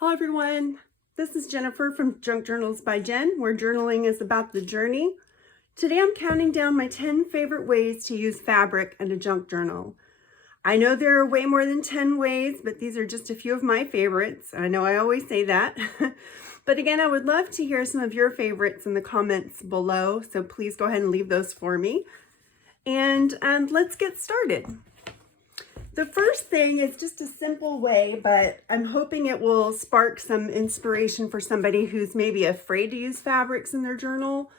Hello everyone, this is Jennifer from Junk Journals by Jen, where journaling is about the journey. Today I'm counting down my 10 favorite ways to use fabric in a junk journal. I know there are way more than 10 ways, but these are just a few of my favorites. I know I always say that. But again, I would love to hear some of your favorites in the comments below, so please go ahead and leave those for me. And let's get started. The first thing is just a simple way, but I'm hoping it will spark some inspiration for somebody who's maybe afraid to use fabrics in their journal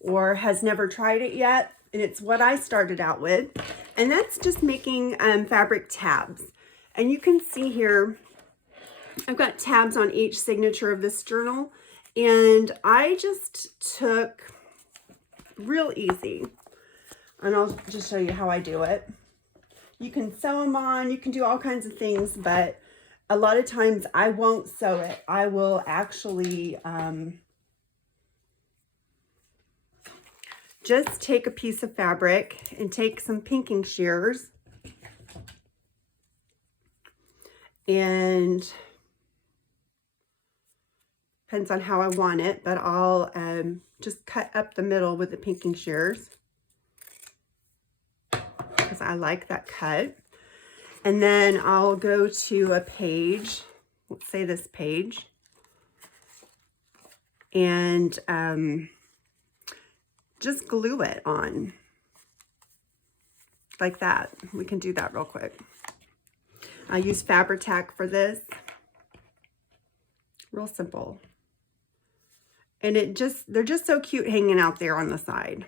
or has never tried it yet. And it's what I started out with. And that's just making fabric tabs. And you can see here, I've got tabs on each signature of this journal. And I just took real easy. And I'll just show you how I do it. You can sew them on, you can do all kinds of things, but a lot of times I won't sew it. I will actually just take a piece of fabric and take some pinking shears and depends on how I want it, but I'll just cut up the middle with the pinking shears, because I like that cut. And then I'll go to a page, let's say this page, and just glue it on like that. We can do that real quick. I use Fabri-Tac for this. Real simple. And they're just so cute hanging out there on the side.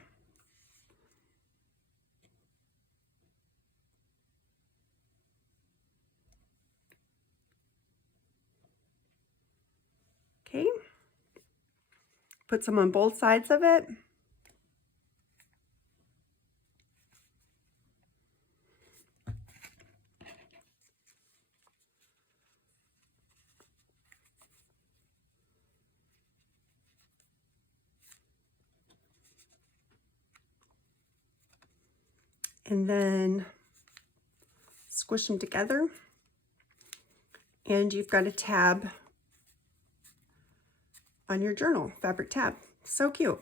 Okay, put some on both sides of it. And then squish them together. And you've got a tab on your journal, fabric tab. So cute.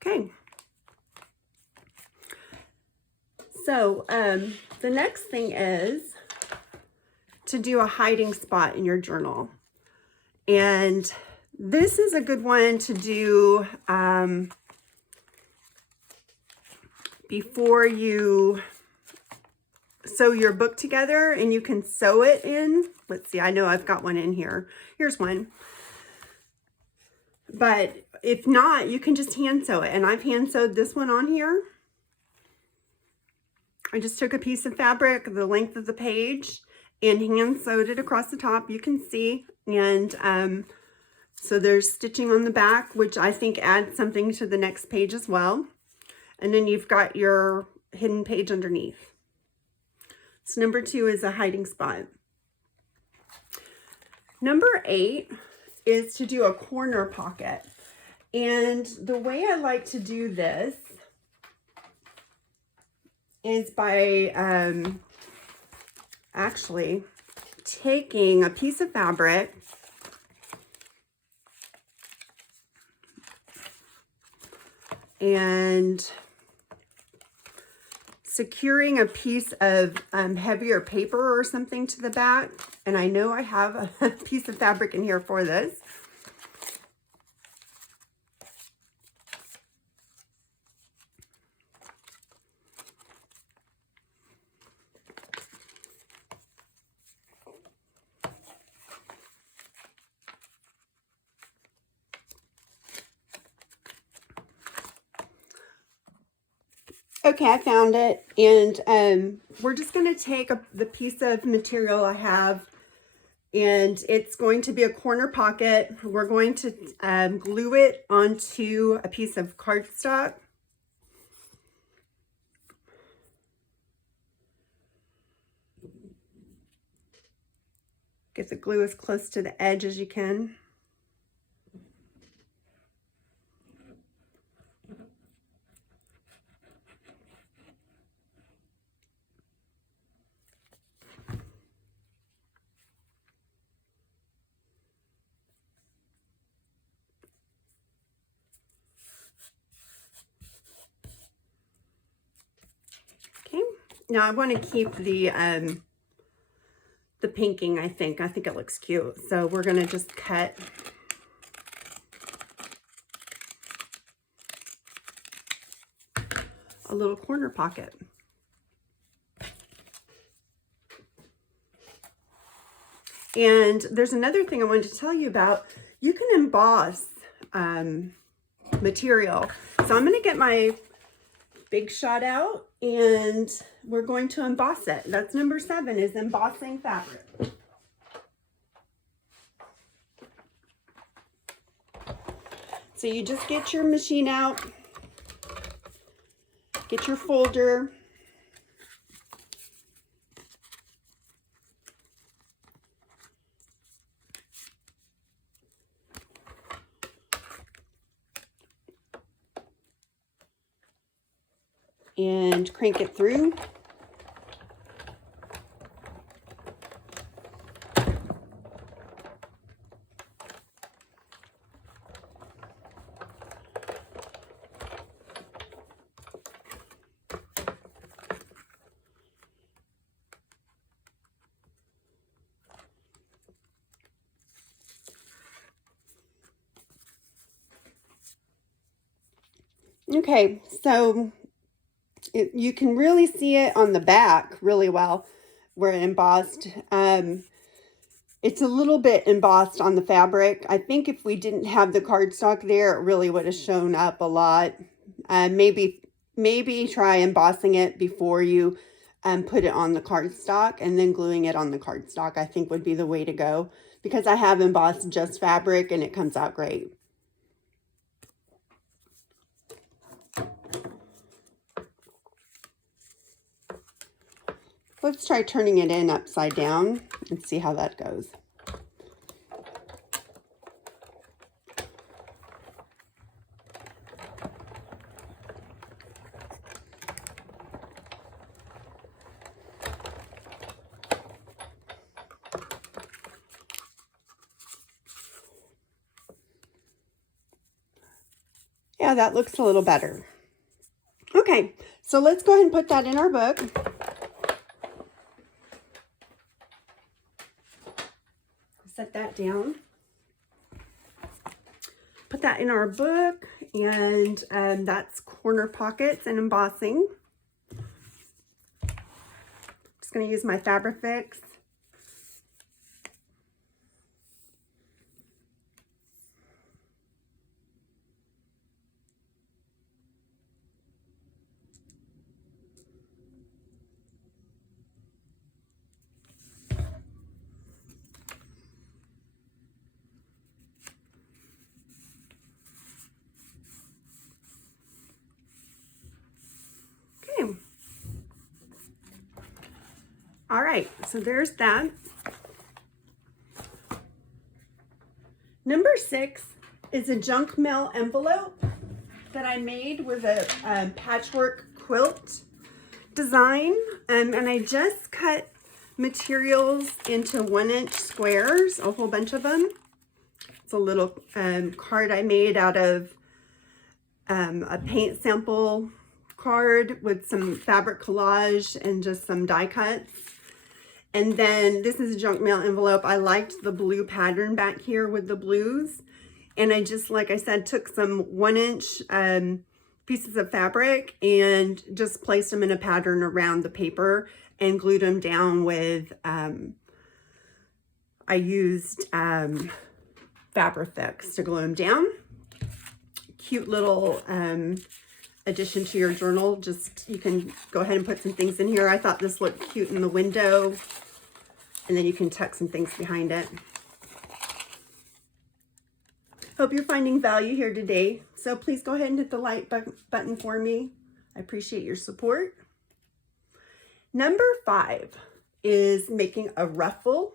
Okay. So the next thing is to do a hiding spot in your journal. And this is a good one to do before you sew your book together, and you can sew it in. Let's see, I know I've got one in here. Here's one. But if not, you can just hand sew it. And I've hand sewed this one on here. I just took a piece of fabric, the length of the page, and hand sewed it across the top. You can see. And so there's stitching on the back, which I think adds something to the next page as well. And then you've got your hidden page underneath. So number 2 is a hiding spot. Number 8 is to do a corner pocket. And the way I like to do this is by actually taking a piece of fabric and securing a piece of heavier paper or something to the back. And I know I have a piece of fabric in here for this. Okay, I found it, and we're just going to take the piece of material I have, and it's going to be a corner pocket. We're going to glue it onto a piece of cardstock. Get the glue as close to the edge as you can. Now I want to keep the pinking, I think. I think it looks cute. So we're going to just cut a little corner pocket. And there's another thing I wanted to tell you about. You can emboss material. So I'm going to get my Big Shot out and we're going to emboss it. That's number 7, is embossing fabric. So you just get your machine out, get your folder, and crank it through. Okay, so you can really see it on the back really well where it embossed. It's a little bit embossed on the fabric. I think if we didn't have the cardstock there, it really would have shown up a lot. Maybe try embossing it before you put it on the cardstock, and then gluing it on the cardstock, I think would be the way to go, because I have embossed just fabric and it comes out great. Let's try turning it in upside down and see how that goes. Yeah, that looks a little better. Okay, so let's go ahead and put that in our book. Set that down. Put that in our book, and that's corner pockets and embossing. Just going to use my Fabrifix. All right, so there's that. Number 6 is a junk mail envelope that I made with a patchwork quilt design. And I just cut materials into 1-inch squares, a whole bunch of them. It's a little card I made out of a paint sample card with some fabric collage and just some die cuts. And then this is a junk mail envelope. I liked the blue pattern back here with the blues. And I just, like I said, took some 1-inch pieces of fabric and just placed them in a pattern around the paper and glued them down with, I used Fabrifix to glue them down. Cute little addition to your journal. Just, you can go ahead and put some things in here. I thought this looked cute in the window, and then you can tuck some things behind it. Hope you're finding value here today. So please go ahead and hit the like button for me. I appreciate your support. Number 5 is making a ruffle.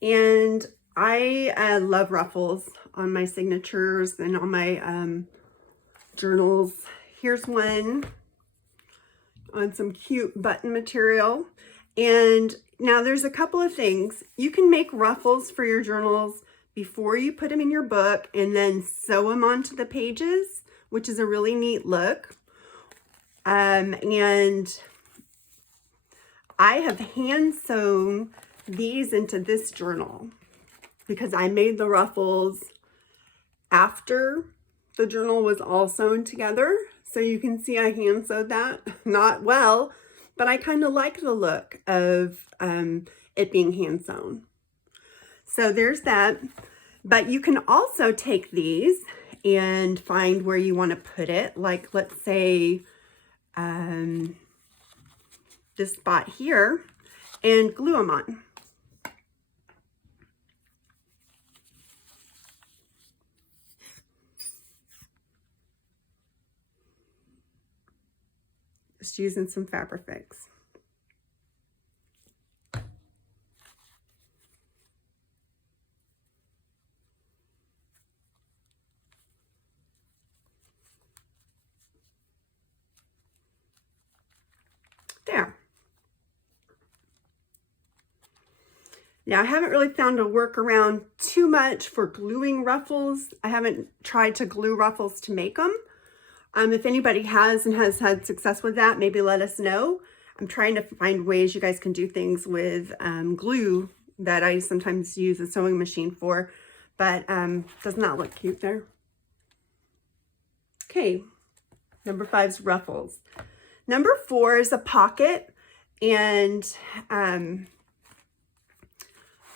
And I love ruffles on my signatures and on my journals. Here's one on some cute button material. And now there's a couple of things. You can make ruffles for your journals before you put them in your book and then sew them onto the pages, which is a really neat look. And I have hand sewn these into this journal because I made the ruffles after the journal was all sewn together. So you can see I hand sewed that, not well, but I kind of like the look of it being hand sewn. So there's that. But you can also take these and find where you want to put it. Like, let's say this spot here, and glue them on. Just using some Fabrifix. There. Now, I haven't really found a workaround too much for gluing ruffles. I haven't tried to glue ruffles to make them. If anybody has and has had success with that, maybe let us know. I'm trying to find ways you guys can do things with glue that I sometimes use a sewing machine for, but does not look cute there. Okay, number 5's ruffles. Number 4 is a pocket, and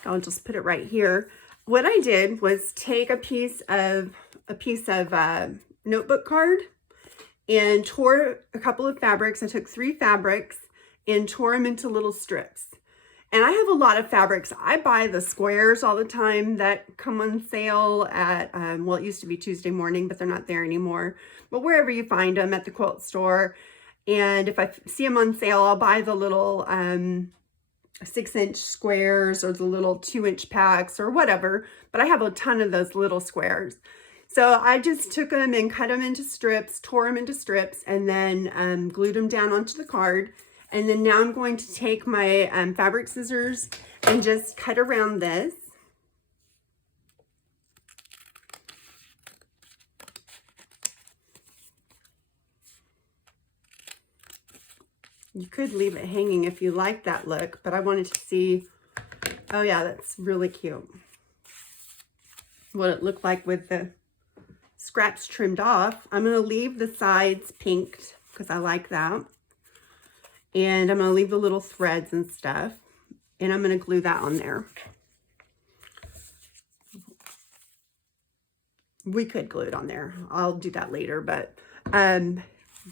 I'll just put it right here. What I did was take a piece of notebook card and tore a couple of fabrics. I took 3 fabrics and tore them into little strips. And I have a lot of fabrics. I buy the squares all the time that come on sale at, well, it used to be Tuesday Morning, but they're not there anymore. But wherever you find them, at the quilt store. And if I see them on sale, I'll buy the little 6-inch squares or the little 2-inch packs or whatever. But I have a ton of those little squares. So I just took them and cut them into strips, tore them into strips, and then glued them down onto the card. And then now I'm going to take my fabric scissors and just cut around this. You could leave it hanging if you like that look, but I wanted to see, oh yeah, that's really cute. What it looked like with the scraps trimmed off. I'm going to leave the sides pinked because I like that. And I'm going to leave the little threads and stuff. And I'm going to glue that on there. We could glue it on there. I'll do that later, but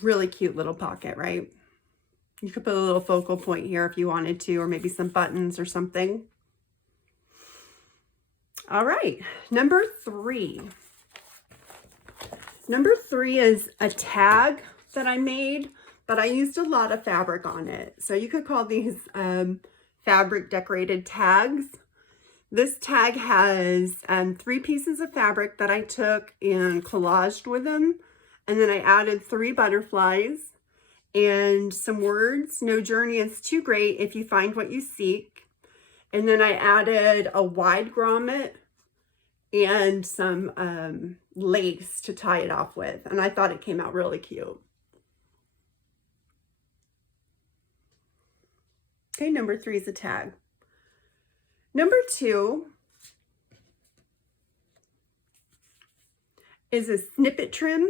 really cute little pocket, right? You could put a little focal point here if you wanted to, or maybe some buttons or something. All right, number 3. Number 3 is a tag that I made, but I used a lot of fabric on it. So you could call these fabric decorated tags. This tag has 3 pieces of fabric that I took and collaged with them. And then I added 3 butterflies and some words. No journey is too great if you find what you seek. And then I added a wide grommet and some lace to tie it off with. And I thought it came out really cute. Okay, number 3 is a tag. Number 2 is a snippet trim.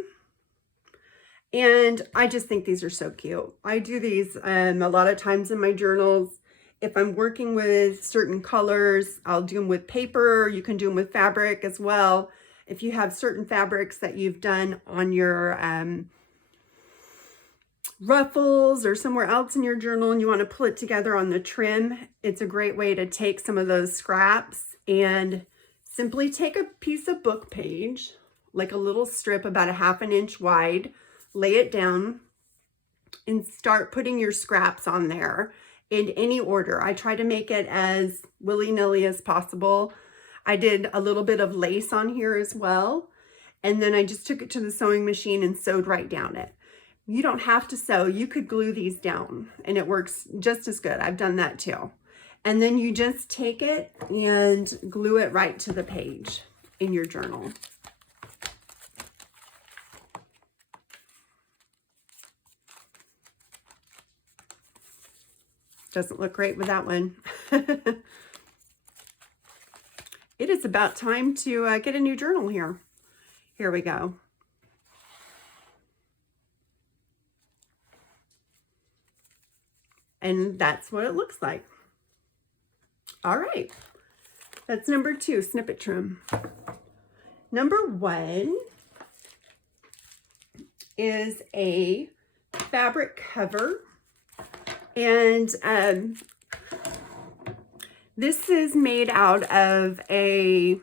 And I just think these are so cute. I do these a lot of times in my journals. If I'm working with certain colors, I'll do them with paper. You can do them with fabric as well. If you have certain fabrics that you've done on your ruffles or somewhere else in your journal and you want to pull it together on the trim, it's a great way to take some of those scraps and simply take a piece of book page, like a little strip about 1/2 inch wide, lay it down and start putting your scraps on there in any order. I try to make it as willy-nilly as possible. I did a little bit of lace on here as well. And then I just took it to the sewing machine and sewed right down it. You don't have to sew. You could glue these down and it works just as good. I've done that too. And then you just take it and glue it right to the page in your journal. Doesn't look great with that one. It is about time to get a new journal here. Here we go. And that's what it looks like. All right. That's number 2, Snippet Trim. Number 1 is a fabric cover. And this is made out of a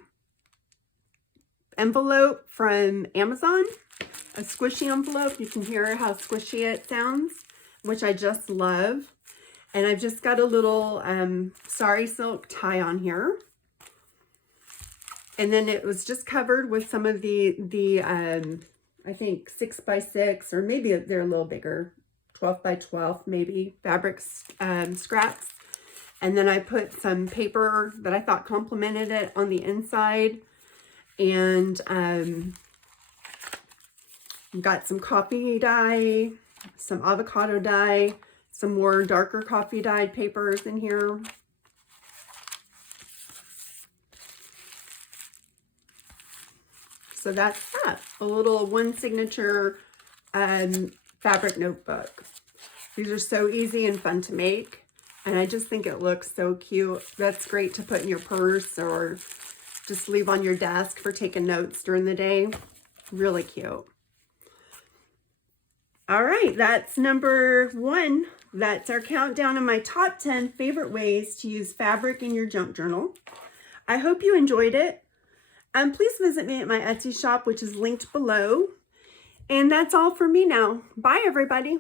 envelope from Amazon, a squishy envelope. You can hear how squishy it sounds, which I just love. And I've just got a little sari silk tie on here. And then it was just covered with some of the I think 6x6, or maybe they're a little bigger, 12x12 maybe, fabric scraps. And then I put some paper that I thought complemented it on the inside. And got some coffee dye, some avocado dye, some more darker coffee dyed papers in here. So that's that, a little one signature fabric notebook. These are so easy and fun to make, and I just think it looks so cute. That's great to put in your purse or just leave on your desk for taking notes during the day. Really cute. All right, that's number 1. That's our countdown of my top 10 favorite ways to use fabric in your junk journal. I hope you enjoyed it. Please visit me at my Etsy shop, which is linked below. And that's all for me now. Bye, everybody.